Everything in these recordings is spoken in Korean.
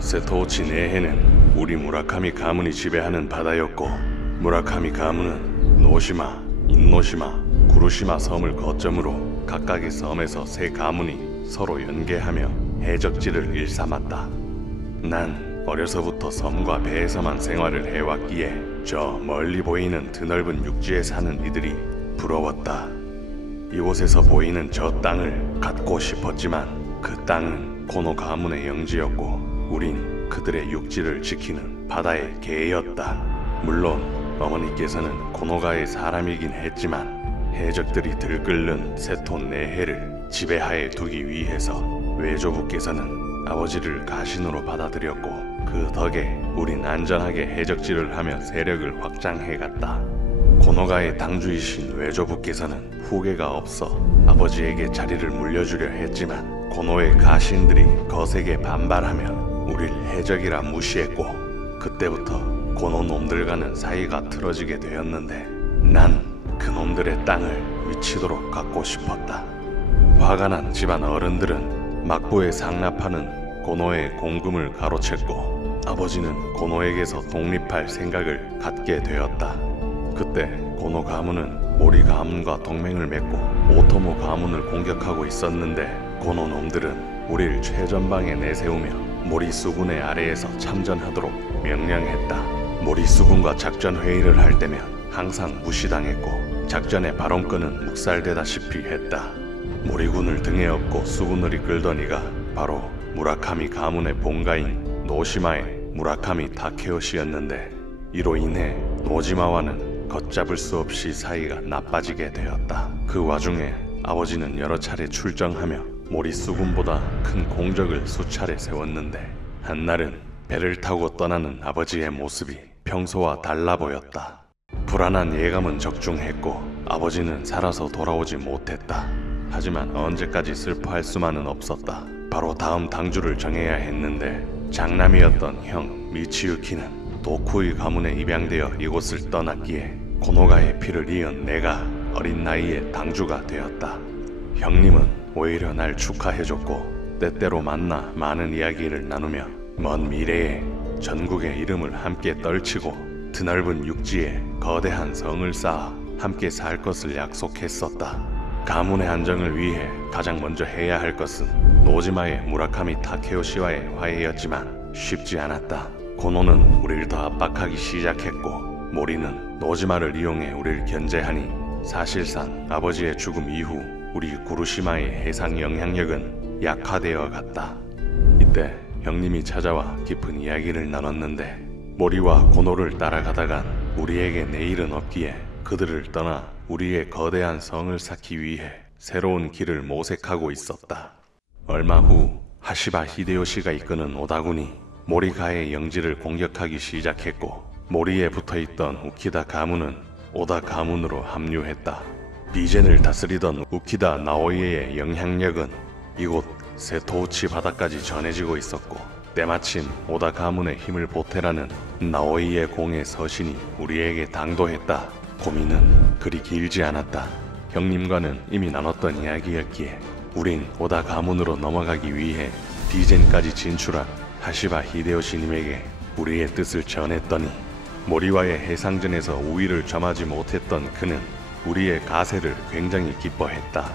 세토우치 내해는 우리 무라카미 가문이 지배하는 바다였고, 무라카미 가문은 노시마, 인노시마, 구루시마 섬을 거점으로 각각의 섬에서 세 가문이 서로 연계하며 해적지를 일삼았다. 난 어려서부터 섬과 배에서만 생활을 해왔기에 저 멀리 보이는 드넓은 육지에 사는 이들이 부러웠다. 이곳에서 보이는 저 땅을 갖고 싶었지만 그 땅은 고노 가문의 영지였고 우린 그들의 육지를 지키는 바다의 개였다. 물론 어머니께서는 고노가의 사람이긴 했지만 해적들이 들끓는 세토 내해를 지배하에 두기 위해서 외조부께서는 아버지를 가신으로 받아들였고 그 덕에 우린 안전하게 해적질을 하며 세력을 확장해갔다. 고노가의 당주이신 외조부께서는 후계가 없어 아버지에게 자리를 물려주려 했지만 고노의 가신들이 거세게 반발하며 우릴 해적이라 무시했고 그때부터 고노 놈들과는 사이가 틀어지게 되었는데 난 그놈들의 땅을 미치도록 갖고 싶었다. 화가 난 집안 어른들은 막부에 상납하는 고노의 공금을 가로챘고 아버지는 고노에게서 독립할 생각을 갖게 되었다. 그때 고노 가문은 모리 가문과 동맹을 맺고 오토모 가문을 공격하고 있었는데 고노 놈들은 우릴 최전방에 내세우며 모리 수군의 아래에서 참전하도록 명령했다. 모리 수군과 작전 회의를 할 때면 항상 무시당했고 작전의 발언권은 묵살되다시피 했다. 모리군을 등에 업고 수군을 이끌던 이가 바로 무라카미 가문의 본가인 노시마의 무라카미 타케오시였는데 이로 인해 노지마와는 걷잡을 수 없이 사이가 나빠지게 되었다. 그 와중에 아버지는 여러 차례 출정하며 모리 수군보다 큰 공적을 수차례 세웠는데 한날은 배를 타고 떠나는 아버지의 모습이 평소와 달라 보였다. 불안한 예감은 적중했고 아버지는 살아서 돌아오지 못했다. 하지만 언제까지 슬퍼할 수만은 없었다. 바로 다음 당주를 정해야 했는데 장남이었던 형 미치유키는 도쿠이 가문에 입양되어 이곳을 떠났기에 고노가의 피를 이은 내가 어린 나이에 당주가 되었다. 형님은 오히려 날 축하해줬고 때때로 만나 많은 이야기를 나누며 먼 미래에 전국의 이름을 함께 떨치고 드넓은 육지에 거대한 성을 쌓아 함께 살 것을 약속했었다. 가문의 안정을 위해 가장 먼저 해야 할 것은 노지마의 무라카미 타케오시와의 화해였지만 쉽지 않았다. 고노는 우릴 더 압박하기 시작했고 모리는 노지마를 이용해 우릴 견제하니 사실상 아버지의 죽음 이후 우리 구루시마의 해상 영향력은 약화되어 갔다. 이때 형님이 찾아와 깊은 이야기를 나눴는데 모리와 고노를 따라가다간 우리에게 내일은 없기에 그들을 떠나 우리의 거대한 성을 쌓기 위해 새로운 길을 모색하고 있었다. 얼마 후 하시바 히데요시가 이끄는 오다군이 모리가의 영지를 공격하기 시작했고 모리에 붙어있던 우키다 가문은 오다 가문으로 합류했다. 비젠을 다스리던 우키다 나오이의 영향력은 이곳 세토우치 바다까지 전해지고 있었고 때마침 오다 가문의 힘을 보태라는 나오이의 공의 서신이 우리에게 당도했다. 고민은 그리 길지 않았다. 형님과는 이미 나눴던 이야기였기에 우린 오다 가문으로 넘어가기 위해 비젠까지 진출한 하시바 히데요시님에게 우리의 뜻을 전했더니 모리와의 해상전에서 우위를 점하지 못했던 그는 우리의 가세를 굉장히 기뻐했다.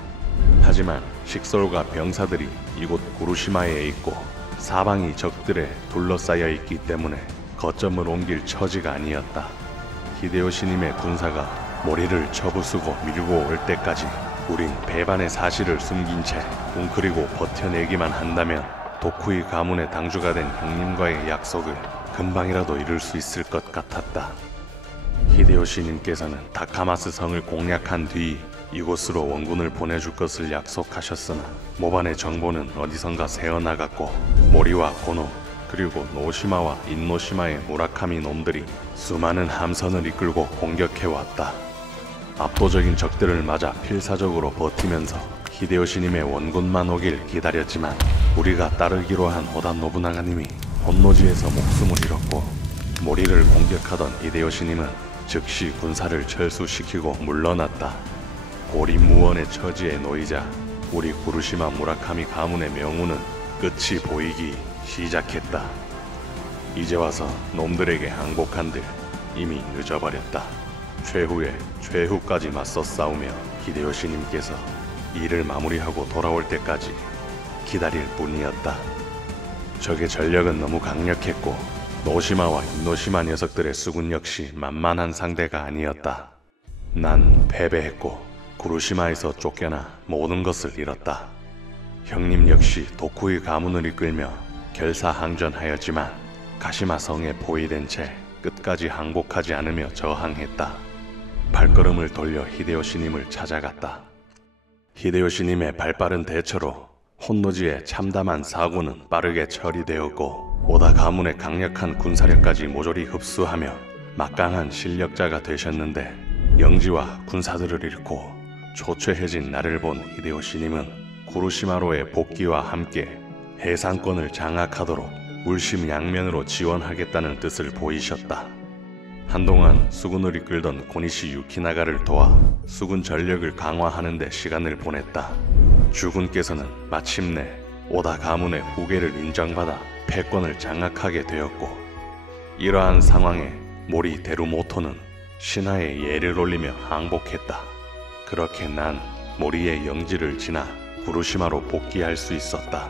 하지만 식솔과 병사들이 이곳 구루시마에 있고 사방이 적들에 둘러싸여 있기 때문에 거점을 옮길 처지가 아니었다. 히데요시님의 군사가 모리를 쳐부수고 밀고 올 때까지 우린 배반의 사실을 숨긴 채 웅크리고 버텨내기만 한다면 도쿠이 가문의 당주가 된 형님과의 약속을 금방이라도 이룰 수 있을 것 같았다. 히데요시님께서는 다카마스 성을 공략한 뒤 이곳으로 원군을 보내줄 것을 약속하셨으나 모반의 정보는 어디선가 새어나갔고 모리와 고노 그리고 노시마와 인노시마의 무라카미 놈들이 수많은 함선을 이끌고 공격해왔다. 압도적인 적들을 맞아 필사적으로 버티면서 히데요시님의 원군만 오길 기다렸지만 우리가 따르기로 한 오다 노부나가님이 혼노지에서 목숨을 잃었고 모리를 공격하던 히데요시님은 즉시 군사를 철수시키고 물러났다. 고리무원의 처지에 놓이자 우리 구루시마 무라카미 가문의 명우는 끝이 보이기 시작했다. 이제 와서 놈들에게 항복한들 이미 늦어버렸다. 최후의 최후까지 맞서 싸우며 히데요시님께서 일을 마무리하고 돌아올 때까지 기다릴 뿐이었다. 적의 전력은 너무 강력했고 노시마와 인노시마 녀석들의 수군 역시 만만한 상대가 아니었다. 난 패배했고 구루시마에서 쫓겨나 모든 것을 잃었다. 형님 역시 도쿠의 가문을 이끌며 결사항전하였지만 가시마 성에 포위된 채 끝까지 항복하지 않으며 저항했다. 발걸음을 돌려 히데요시님을 찾아갔다. 히데요시님의 발빠른 대처로 혼노지의 참담한 사고는 빠르게 처리되었고 오다 가문의 강력한 군사력까지 모조리 흡수하며 막강한 실력자가 되셨는데 영지와 군사들을 잃고 초췌해진 나를 본 히데요시님은 구루시마로의 복귀와 함께 해상권을 장악하도록 물심양면으로 지원하겠다는 뜻을 보이셨다. 한동안 수군을 이끌던 고니시 유키나가를 도와 수군 전력을 강화하는 데 시간을 보냈다. 주군께서는 마침내 오다 가문의 후계를 인정받아 패권을 장악하게 되었고 이러한 상황에 모리 데루모토는 신하의 예를 올리며 항복했다. 그렇게 난 모리의 영지를 지나 구루시마로 복귀할 수 있었다.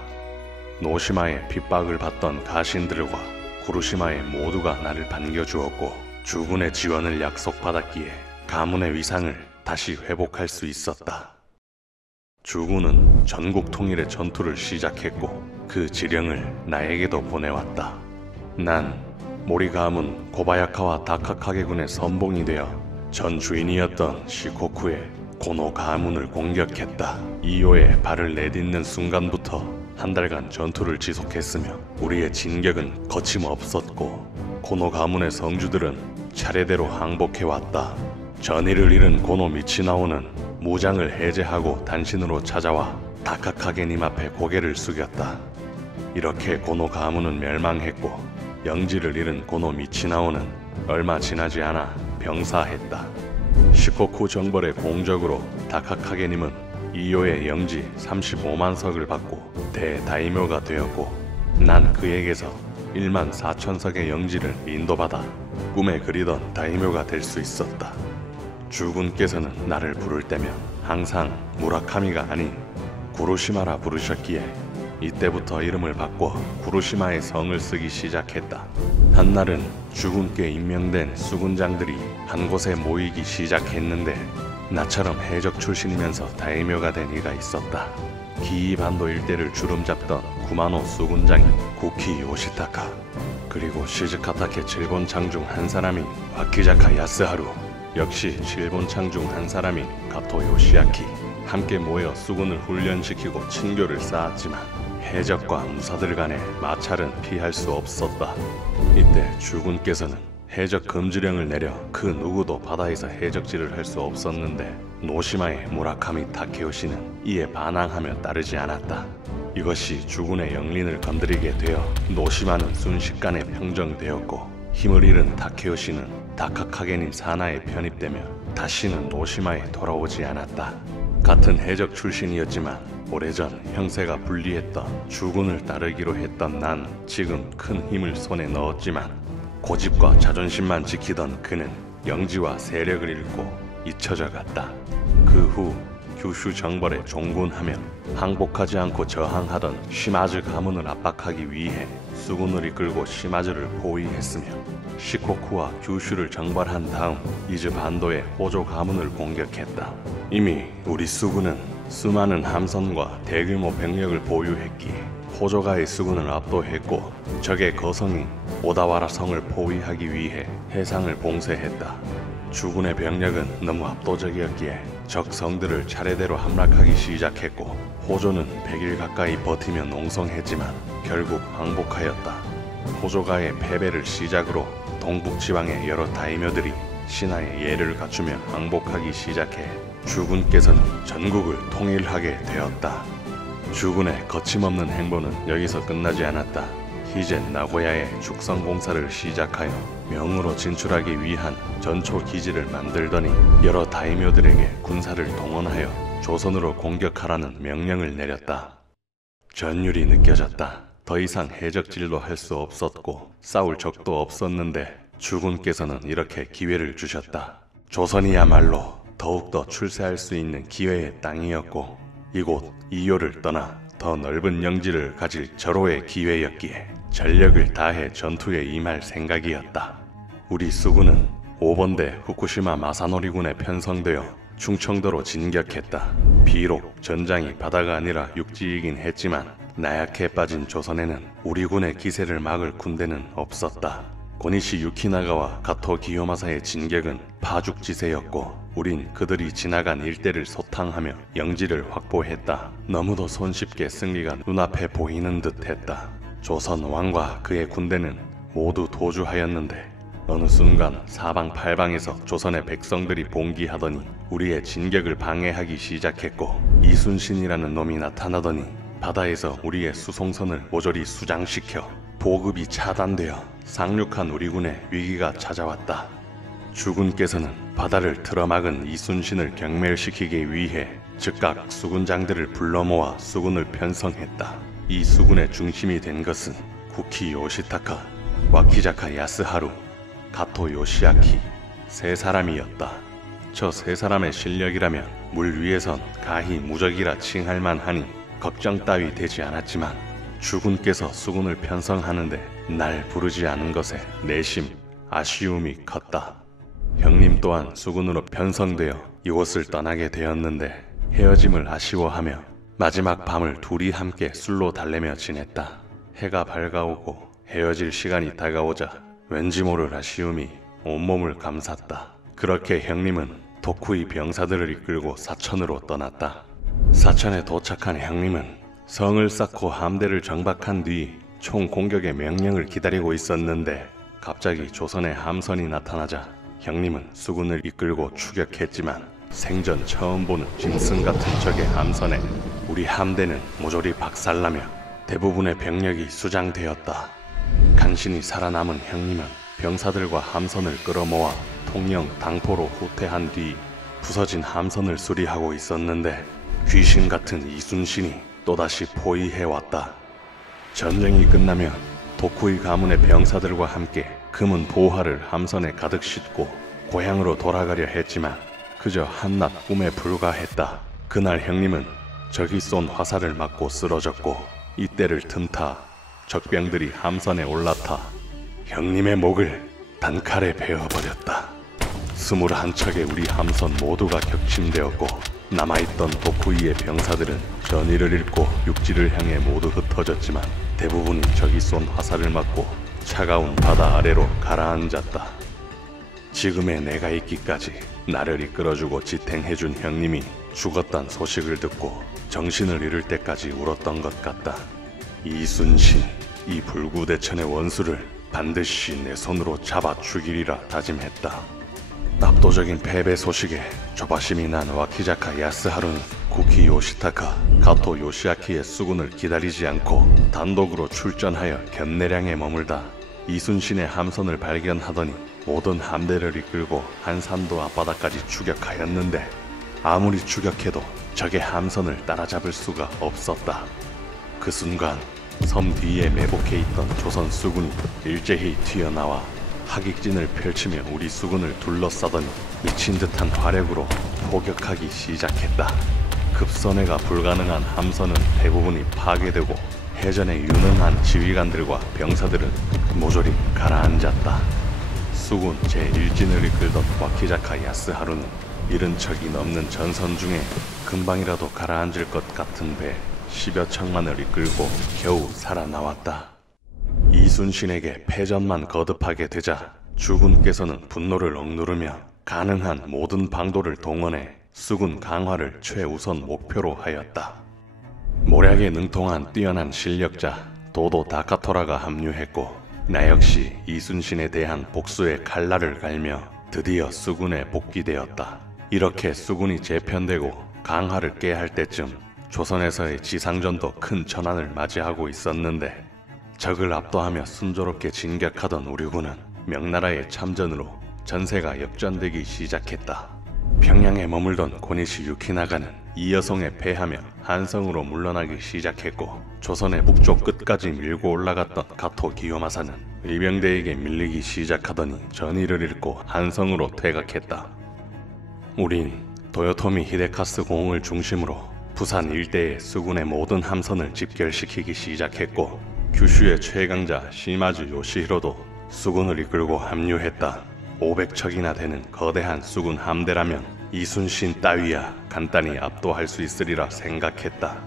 노시마의 핍박을 받던 가신들과 구루시마의 모두가 나를 반겨주었고 주군의 지원을 약속받았기에 가문의 위상을 다시 회복할 수 있었다. 주군은 전국 통일의 전투를 시작했고 그 지령을 나에게도 보내왔다. 난 모리 가문 고바야카와 다카카게군의 선봉이 되어 전 주인이었던 시코쿠의 고노 가문을 공격했다. 이오에 발을 내딛는 순간부터 한 달간 전투를 지속했으며 우리의 진격은 거침없었고 고노 가문의 성주들은 차례대로 항복해왔다. 전의를 잃은 고노 미치나오는 무장을 해제하고 단신으로 찾아와 다카카게님 앞에 고개를 숙였다. 이렇게 고노 가문은 멸망했고 영지를 잃은 고노 미치나오는 얼마 지나지 않아 병사했다. 시코쿠 정벌의 공적으로 다카카게님은 이오의 영지 35만 석을 받고 대다이묘가 되었고 난 그에게서 1만 4천 석의 영지를 인도받아 꿈에 그리던 다이묘가 될 수 있었다. 주군께서는 나를 부를 때면 항상 무라카미가 아닌 구루시마라 부르셨기에 이때부터 이름을 바꿔 구루시마의 성을 쓰기 시작했다. 한날은 주군께 임명된 수군장들이 한 곳에 모이기 시작했는데 나처럼 해적 출신이면서 다이묘가 된 이가 있었다. 기이반도 일대를 주름잡던 구마노 수군장인 구키 요시타카, 그리고 시즈카타케 7본창 중 한 사람인 와키자카 야스하루, 역시 7본창 중 한 사람인 가토 요시아키, 함께 모여 수군을 훈련시키고 친교를 쌓았지만 해적과 무사들 간의 마찰은 피할 수 없었다. 이때 주군께서는 해적 금지령을 내려 그 누구도 바다에서 해적질을 할 수 없었는데 노시마의 무라카미 타케요시는 이에 반항하며 따르지 않았다. 이것이 주군의 영린을 건드리게 되어 노시마는 순식간에 평정되었고 힘을 잃은 타케요시는 다카카게님 산하에 편입되며 다시는 노시마에 돌아오지 않았다. 같은 해적 출신이었지만 오래전 형세가 불리했던 주군을 따르기로 했던 난 지금 큰 힘을 손에 넣었지만 고집과 자존심만 지키던 그는 영지와 세력을 잃고 잊혀져 갔다. 그 후 규슈 정벌에 종군하며 항복하지 않고 저항하던 시마즈 가문을 압박하기 위해 수군을 이끌고 시마즈를 포위했으며 시코쿠와 규슈를 정벌한 다음 이즈 반도의 호조 가문을 공격했다. 이미 우리 수군은 수많은 함선과 대규모 병력을 보유했기에 호조가의 수군을 압도했고 적의 거성인 오다와라 성을 포위하기 위해 해상을 봉쇄했다. 주군의 병력은 너무 압도적이었기에 적 성들을 차례대로 함락하기 시작했고 호조는 100일 가까이 버티며 농성했지만 결국 항복하였다. 호조가의 패배를 시작으로 동북지방의 여러 다이묘들이 신하의 예를 갖추며 항복하기 시작해 주군께서는 전국을 통일하게 되었다. 주군의 거침없는 행보는 여기서 끝나지 않았다. 히젠 나고야의 축성 공사를 시작하여 명으로 진출하기 위한 전초 기지를 만들더니 여러 다이묘들에게 군사를 동원하여 조선으로 공격하라는 명령을 내렸다. 전율이 느껴졌다. 더 이상 해적질도 할 수 없었고 싸울 적도 없었는데 주군께서는 이렇게 기회를 주셨다. 조선이야말로 더욱더 출세할 수 있는 기회의 땅이었고 이곳 이요를 떠나 더 넓은 영지를 가질 절호의 기회였기에 전력을 다해 전투에 임할 생각이었다. 우리 수군은 5번대 후쿠시마 마사노리군에 편성되어 충청도로 진격했다. 비록 전장이 바다가 아니라 육지이긴 했지만 나약해 빠진 조선에는 우리 군의 기세를 막을 군대는 없었다. 고니시 유키나가와 가토 기요마사의 진격은 파죽지세였고 우린 그들이 지나간 일대를 소탕하며 영지를 확보했다. 너무도 손쉽게 승리가 눈앞에 보이는 듯 했다. 조선 왕과 그의 군대는 모두 도주하였는데 어느 순간 사방팔방에서 조선의 백성들이 봉기하더니 우리의 진격을 방해하기 시작했고 이순신이라는 놈이 나타나더니 바다에서 우리의 수송선을 모조리 수장시켜 보급이 차단되어 상륙한 우리 군에 위기가 찾아왔다. 주군께서는 바다를 틀어막은 이순신을 경멸시키기 위해 즉각 수군장들을 불러 모아 수군을 편성했다. 이 수군의 중심이 된 것은 쿠키 요시타카, 와키자카 야스하루, 가토 요시아키 세 사람이었다. 저 세 사람의 실력이라면 물 위에선 가히 무적이라 칭할 만하니 걱정 따위 되지 않았지만 주군께서 수군을 편성하는데 날 부르지 않은 것에 내심 아쉬움이 컸다. 형님 또한 수군으로 편성되어 이곳을 떠나게 되었는데 헤어짐을 아쉬워하며 마지막 밤을 둘이 함께 술로 달래며 지냈다. 해가 밝아오고 헤어질 시간이 다가오자 왠지 모를 아쉬움이 온몸을 감쌌다. 그렇게 형님은 도쿠이 병사들을 이끌고 사천으로 떠났다. 사천에 도착한 형님은 성을 쌓고 함대를 정박한 뒤 총 공격의 명령을 기다리고 있었는데 갑자기 조선의 함선이 나타나자 형님은 수군을 이끌고 추격했지만 생전 처음 보는 짐승 같은 적의 함선에 우리 함대는 모조리 박살나며 대부분의 병력이 수장되었다. 간신히 살아남은 형님은 병사들과 함선을 끌어모아 통영 당포로 후퇴한 뒤 부서진 함선을 수리하고 있었는데 귀신 같은 이순신이 또다시 포위해왔다. 전쟁이 끝나면 도쿠이 가문의 병사들과 함께 금은 보화를 함선에 가득 싣고 고향으로 돌아가려 했지만 그저 한낱 꿈에 불과했다. 그날 형님은 적이 쏜 화살을 맞고 쓰러졌고 이때를 틈타 적병들이 함선에 올라타 형님의 목을 단칼에 베어버렸다. 21척의 우리 함선 모두가 격침되었고 남아있던 도쿠이의 병사들은 전의를 잃고 육지를 향해 모두 흩어졌지만 대부분이 적이 쏜 화살을 맞고 차가운 바다 아래로 가라앉았다. 지금의 내가 있기까지 나를 이끌어주고 지탱해준 형님이 죽었단 소식을 듣고 정신을 잃을 때까지 울었던 것 같다. 이순신, 이 불구대천의 원수를 반드시 내 손으로 잡아 죽이리라 다짐했다. 압도적인 패배 소식에 조바심이 난 와키자카 야스하루는 쿠키 요시타카, 가토 요시아키의 수군을 기다리지 않고 단독으로 출전하여 견내량에 머물다 이순신의 함선을 발견하더니 모든 함대를 이끌고 한산도 앞바다까지 추격하였는데 아무리 추격해도 적의 함선을 따라잡을 수가 없었다. 그 순간 섬 뒤에 매복해 있던 조선 수군이 일제히 튀어나와 하객진을 펼치며 우리 수군을 둘러싸더니 미친 듯한 화력으로 포격하기 시작했다. 급선회가 불가능한 함선은 대부분이 파괴되고 해전에 유능한 지휘관들과 병사들은 모조리 가라앉았다. 수군 제1진을 이끌던 와키자카 야스하루는 70척이 넘는 전선 중에 금방이라도 가라앉을 것 같은 배 10여 척만을 이끌고 겨우 살아나왔다. 이순신에게 패전만 거듭하게 되자 주군께서는 분노를 억누르며 가능한 모든 방도를 동원해 수군 강화를 최우선 목표로 하였다. 모략에 능통한 뛰어난 실력자 도도 다카토라가 합류했고 나 역시 이순신에 대한 복수의 칼날을 갈며 드디어 수군에 복귀되었다. 이렇게 수군이 재편되고 강화를 깨할 때쯤 조선에서의 지상전도 큰 전환을 맞이하고 있었는데 적을 압도하며 순조롭게 진격하던 우리 군은 명나라의 참전으로 전세가 역전되기 시작했다. 평양에 머물던 고니시 유키나가는 이 여성에 패하며 한성으로 물러나기 시작했고, 조선의 북쪽 끝까지 밀고 올라갔던 가토 기요마사는 의병대에게 밀리기 시작하더니 전의를 잃고 한성으로 퇴각했다. 우린 도요토미 히데카스 공을 중심으로 부산 일대의 수군의 모든 함선을 집결시키기 시작했고, 규슈의 최강자 시마즈 요시히로도 수군을 이끌고 합류했다. 500척이나 되는 거대한 수군 함대라면 이순신 따위야 간단히 압도할 수 있으리라 생각했다.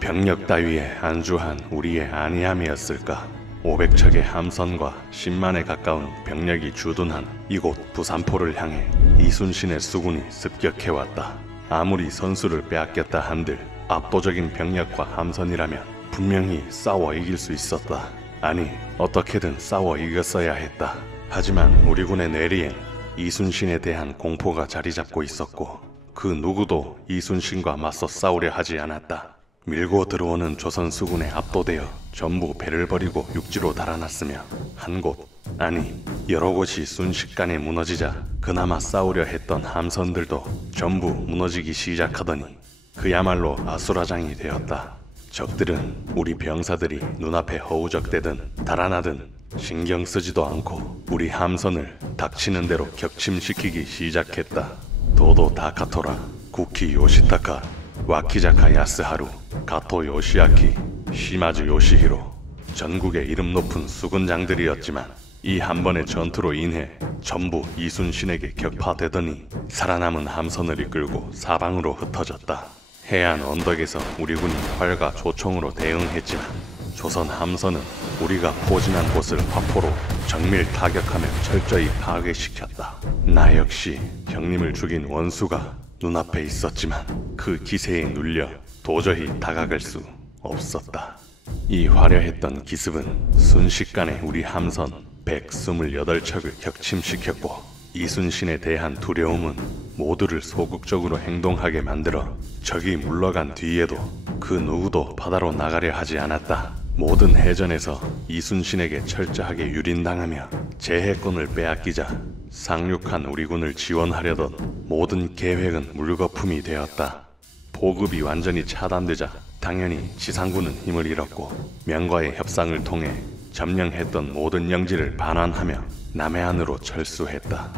병력 따위에 안주한 우리의 안이함이었을까? 500척의 함선과 10만에 가까운 병력이 주둔한 이곳 부산포를 향해 이순신의 수군이 습격해왔다. 아무리 선수를 빼앗겼다 한들 압도적인 병력과 함선이라면 분명히 싸워 이길 수 있었다. 아니, 어떻게든 싸워 이겼어야 했다. 하지만 우리 군의 뇌리엔 이순신에 대한 공포가 자리잡고 있었고, 그 누구도 이순신과 맞서 싸우려 하지 않았다. 밀고 들어오는 조선 수군에 압도되어 전부 배를 버리고 육지로 달아났으며, 한 곳, 아니 여러 곳이 순식간에 무너지자 그나마 싸우려 했던 함선들도 전부 무너지기 시작하더니 그야말로 아수라장이 되었다. 적들은 우리 병사들이 눈앞에 허우적대든 달아나든 신경 쓰지도 않고 우리 함선을 닥치는 대로 격침시키기 시작했다. 도도 다카토라, 구키 요시타카, 와키자카 야스하루, 가토 요시아키, 시마즈 요시히로, 전국의 이름 높은 수군장들이었지만 이 한 번의 전투로 인해 전부 이순신에게 격파되더니 살아남은 함선을 이끌고 사방으로 흩어졌다. 해안 언덕에서 우리 군이 활과 조총으로 대응했지만 조선 함선은 우리가 포진한 곳을 화포로 정밀 타격하며 철저히 파괴시켰다. 나 역시 형님을 죽인 원수가 눈앞에 있었지만 그 기세에 눌려 도저히 다가갈 수 없었다. 이 화려했던 기습은 순식간에 우리 함선 128척을 격침시켰고, 이순신에 대한 두려움은 모두를 소극적으로 행동하게 만들어 적이 물러간 뒤에도 그 누구도 바다로 나가려 하지 않았다. 모든 해전에서 이순신에게 철저하게 유린당하며 제해권을 빼앗기자 상륙한 우리 군을 지원하려던 모든 계획은 물거품이 되었다. 보급이 완전히 차단되자 당연히 지상군은 힘을 잃었고, 명과의 협상을 통해 점령했던 모든 영지를 반환하며 남해안으로 철수했다.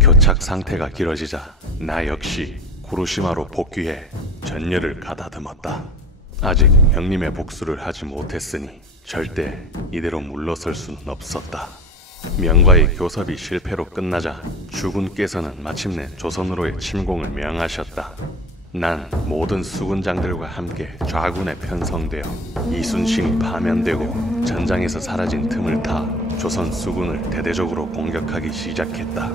교착 상태가 길어지자 나 역시 구루시마로 복귀해 전열을 가다듬었다. 아직 형님의 복수를 하지 못했으니 절대 이대로 물러설 수는 없었다. 명과의 교섭이 실패로 끝나자 주군께서는 마침내 조선으로의 침공을 명하셨다. 난 모든 수군장들과 함께 좌군에 편성되어 이순신이 파면되고 전장에서 사라진 틈을 타 조선 수군을 대대적으로 공격하기 시작했다.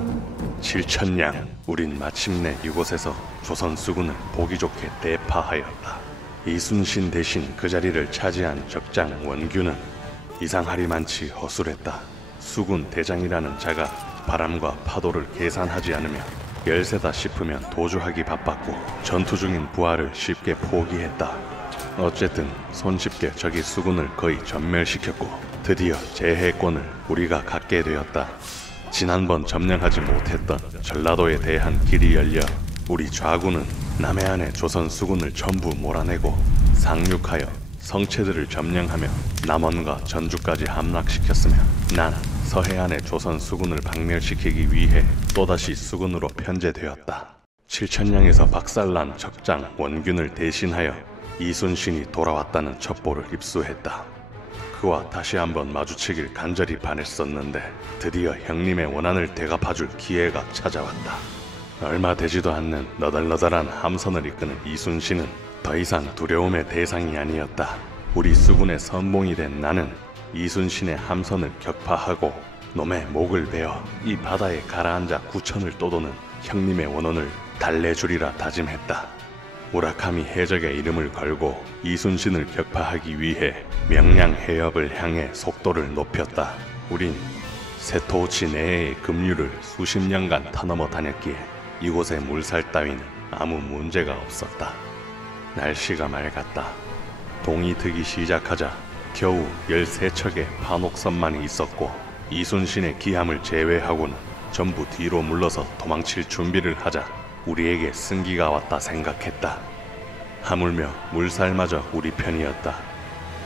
7,000량, 우린 마침내 이곳에서 조선 수군을 보기 좋게 대파하였다. 이순신 대신 그 자리를 차지한 적장 원규는 이상하리만치 허술했다. 수군 대장이라는 자가 바람과 파도를 계산하지 않으며 열세다 싶으면 도주하기 바빴고, 전투 중인 부하를 쉽게 포기했다. 어쨌든 손쉽게 적이 수군을 거의 전멸시켰고 드디어 제해권을 우리가 갖게 되었다. 지난번 점령하지 못했던 전라도에 대한 길이 열려 우리 좌군은 남해안의 조선 수군을 전부 몰아내고 상륙하여 성체들을 점령하며 남원과 전주까지 함락시켰으며, 난 서해안의 조선 수군을 박멸시키기 위해 또다시 수군으로 편제되었다. 7,000량에서 박살난 적장 원균을 대신하여 이순신이 돌아왔다는 첩보를 입수했다. 그와 다시 한번 마주치길 간절히 바랬었는데 드디어 형님의 원한을 대갚아줄 기회가 찾아왔다. 얼마 되지도 않는 너덜너덜한 함선을 이끄는 이순신은 더 이상 두려움의 대상이 아니었다. 우리 수군의 선봉이 된 나는 이순신의 함선을 격파하고 놈의 목을 베어 이 바다에 가라앉아 구천을 떠도는 형님의 원혼을 달래주리라 다짐했다. 무라카미 해적의 이름을 걸고 이순신을 격파하기 위해 명량 해협을 향해 속도를 높였다. 우린 세토우치 내의 급류를 수십 년간 터넘어 다녔기에 이곳의 물살 따위는 아무 문제가 없었다. 날씨가 맑았다. 동이 트기 시작하자 겨우 13척의 판옥선만이 있었고, 이순신의 기함을 제외하고는 전부 뒤로 물러서 도망칠 준비를 하자 우리에게 승기가 왔다 생각했다. 하물며 물살마저 우리 편이었다.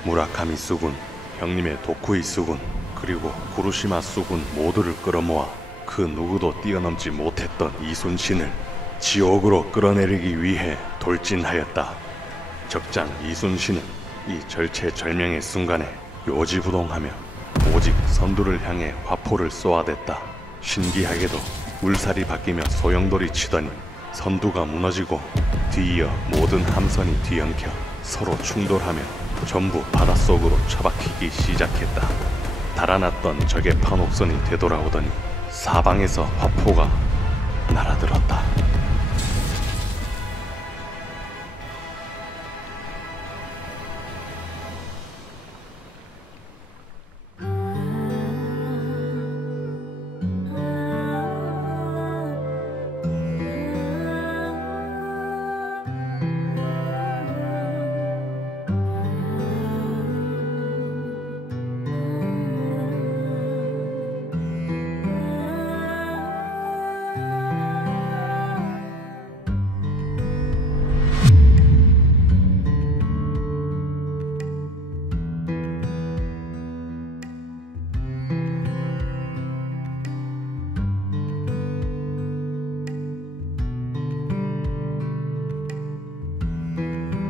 무라카미 수군, 형님의 도쿠이 수군, 그리고 구루시마 수군 모두를 끌어모아 그 누구도 뛰어넘지 못했던 이순신을 지옥으로 끌어내리기 위해 돌진하였다. 적장 이순신은 이 절체절명의 순간에 요지부동하며 오직 선두를 향해 화포를 쏘아댔다. 신기하게도 물살이 바뀌며 소용돌이 치더니 선두가 무너지고 뒤이어 모든 함선이 뒤엉켜 서로 충돌하며 전부 바닷속으로 처박히기 시작했다. 달아났던 적의 판옥선이 되돌아오더니 사방에서 화포가 날아들었다.